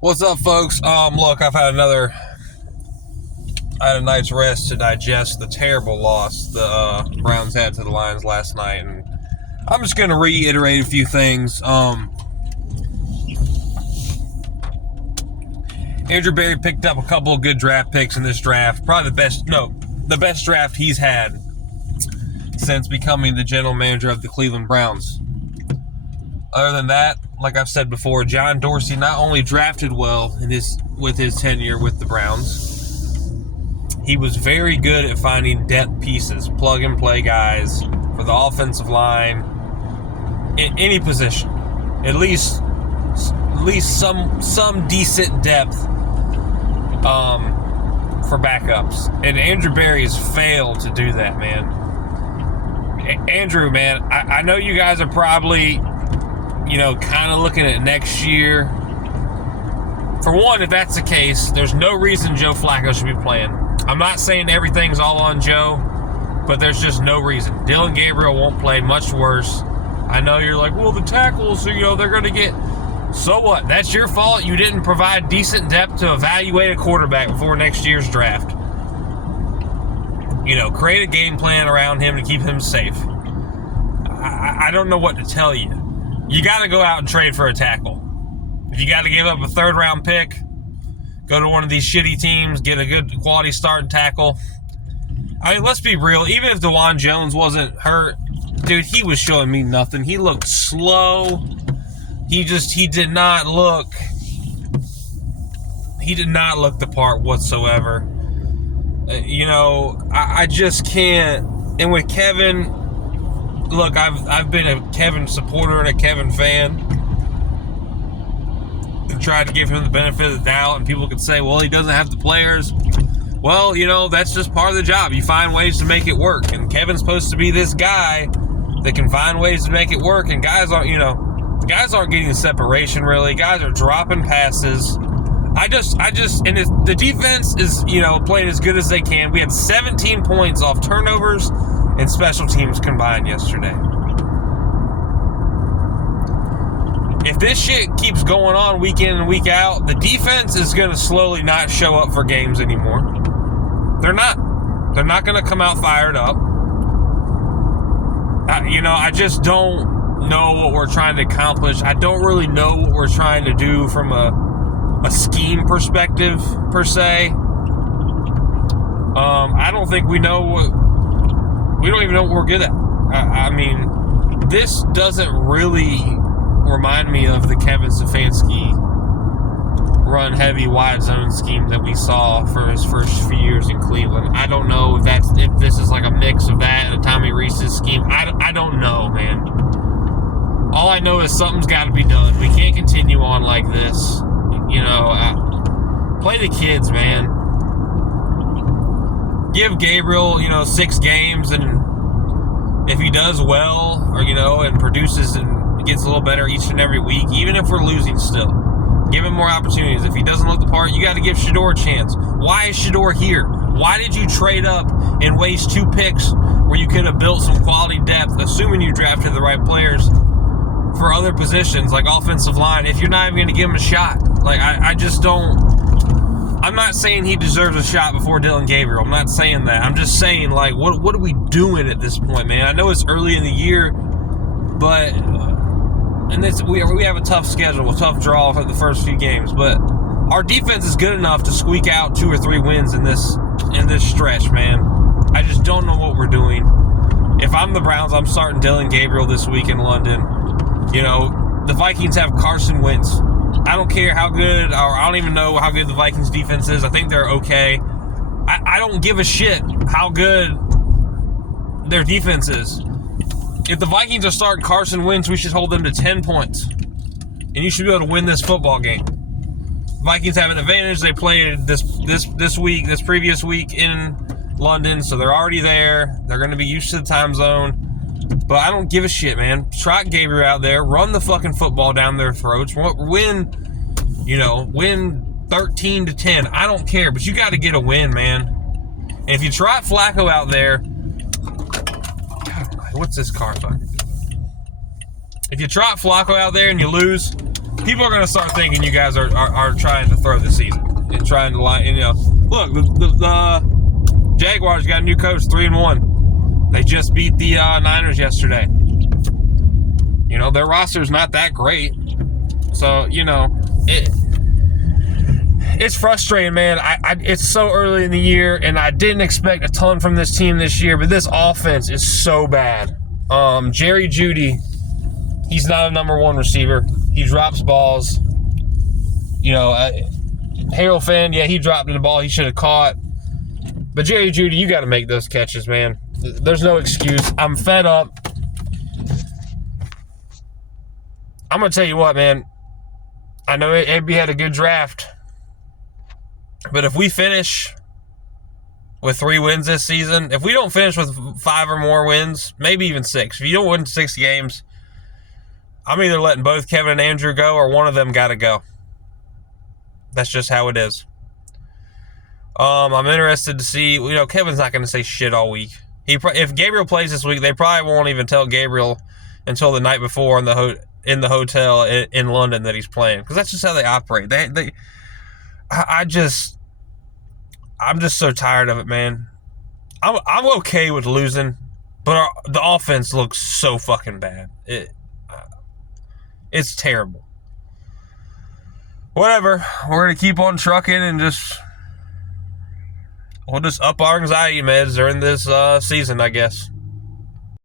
What's up, folks? Look, I had a night's rest to digest the terrible loss the Browns had to the Lions last night, and I'm just going to reiterate a few things. Andrew Berry picked up a couple of good draft picks in this draft. Probably the best draft he's had since becoming the general manager of the Cleveland Browns. Other than that, like I've said before, John Dorsey not only drafted well with his tenure with the Browns, he was very good at finding depth pieces, plug-and-play guys for the offensive line in any position. At least some decent depth for backups. And Andrew Berry has failed to do that, man. Andrew, man, I know you guys are probably, kind of looking at next year. For one, if that's the case, there's no reason Joe Flacco should be playing. I'm not saying everything's all on Joe, but there's just no reason. Dillon Gabriel won't play, much worse. I know you're like, well, the tackles, they're going to get... So what? That's your fault. You didn't provide decent depth to evaluate a quarterback before next year's draft. Create a game plan around him to keep him safe. I don't know what to tell you. You got to go out and trade for a tackle. If you got to give up a third-round pick, go to one of these shitty teams, get a good quality starting tackle. I mean, let's be real. Even if DeJuan Jones wasn't hurt, dude, he was showing me nothing. He looked slow. He did not look the part whatsoever. I just can't. And with Kevin, look, I've been a Kevin supporter and a Kevin fan. And tried to give him the benefit of the doubt, and people could say, well, he doesn't have the players. Well, that's just part of the job. You find ways to make it work. And Kevin's supposed to be this guy that can find ways to make it work. And guys aren't getting the separation, really. Guys are dropping passes. The defense is, playing as good as they can. We had 17 points off turnovers and special teams combined yesterday. If this shit keeps going on week in and week out, the defense is going to slowly not show up for games anymore. They're not. They're not going to come out fired up. I just don't know what we're trying to accomplish. I don't really know what we're trying to do from a scheme perspective, per se. I don't think we don't even know what we're good at. I mean, this doesn't really remind me of the Kevin Stefanski run heavy wide zone scheme that we saw for his first few years in Cleveland. I don't know if this is like a mix of that and Tommy Rees's scheme. I don't know, man. All I know is something's got to be done. We can't continue on like this. Play the kids, man. Give Gabriel, 6 games, and if he does well, or and produces and gets a little better each and every week, even if we're losing still, give him more opportunities. If he doesn't look the part, you got to give Shedeur a chance. Why is Shedeur here? Why did you trade up and waste 2 picks where you could have built some quality depth, assuming you drafted the right players for other positions like offensive line, if you're not even going to give him a shot? Like, I just don't. I'm not saying he deserves a shot before Dillon Gabriel. I'm not saying that. I'm just saying, like, what are we doing at this point, man? I know it's early in the year, but we have a tough schedule, a tough draw for the first few games, but our defense is good enough to squeak out 2 or 3 wins in this stretch, man. I just don't know what we're doing. If I'm the Browns, I'm starting Dillon Gabriel this week in London. The Vikings have Carson Wentz. I don't care how good, or I don't even know how good the Vikings defense is. I think they're okay. I don't give a shit how good their defense is. If the Vikings are starting Carson Wentz, we should hold them to 10 points. And you should be able to win this football game. Vikings have an advantage. They played this previous week in London, so they're already there. They're going to be used to the time zone. But I don't give a shit, man. Trot Gabriel out there. Run the fucking football down their throats. Win 13-10. I don't care, but you got to get a win, man. And if you trot Flacco out there, God, what's this car fucking? If you trot Flacco out there and you lose, people are going to start thinking you guys are trying to throw the season and trying to lie. And, look, the Jaguars got a new coach, 3-1. They just beat the Niners yesterday. Their roster's not that great. So, it's frustrating, man. It's so early in the year, and I didn't expect a ton from this team this year, but this offense is so bad. Jerry Jeudy, he's not a number one receiver. He drops balls. Harold Finn, yeah, he dropped the ball he should have caught. But Jerry Jeudy, you got to make those catches, man. There's no excuse. I'm fed up. I'm going to tell you what, man. I know AB had a good draft. But if we finish with 3 wins this season, if we don't finish with 5 or more wins, maybe even 6, if you don't win 6 games, I'm either letting both Kevin and Andrew go or one of them got to go. That's just how it is. I'm interested to see, Kevin's not going to say shit all week. If Gabriel plays this week, they probably won't even tell Gabriel until the night before in the hotel in London that he's playing, because that's just how they operate. I'm just so tired of it, man. I'm okay with losing, but the offense looks so fucking bad. It's terrible. Whatever. We're gonna keep on trucking and we'll just up our anxiety meds during this season, I guess.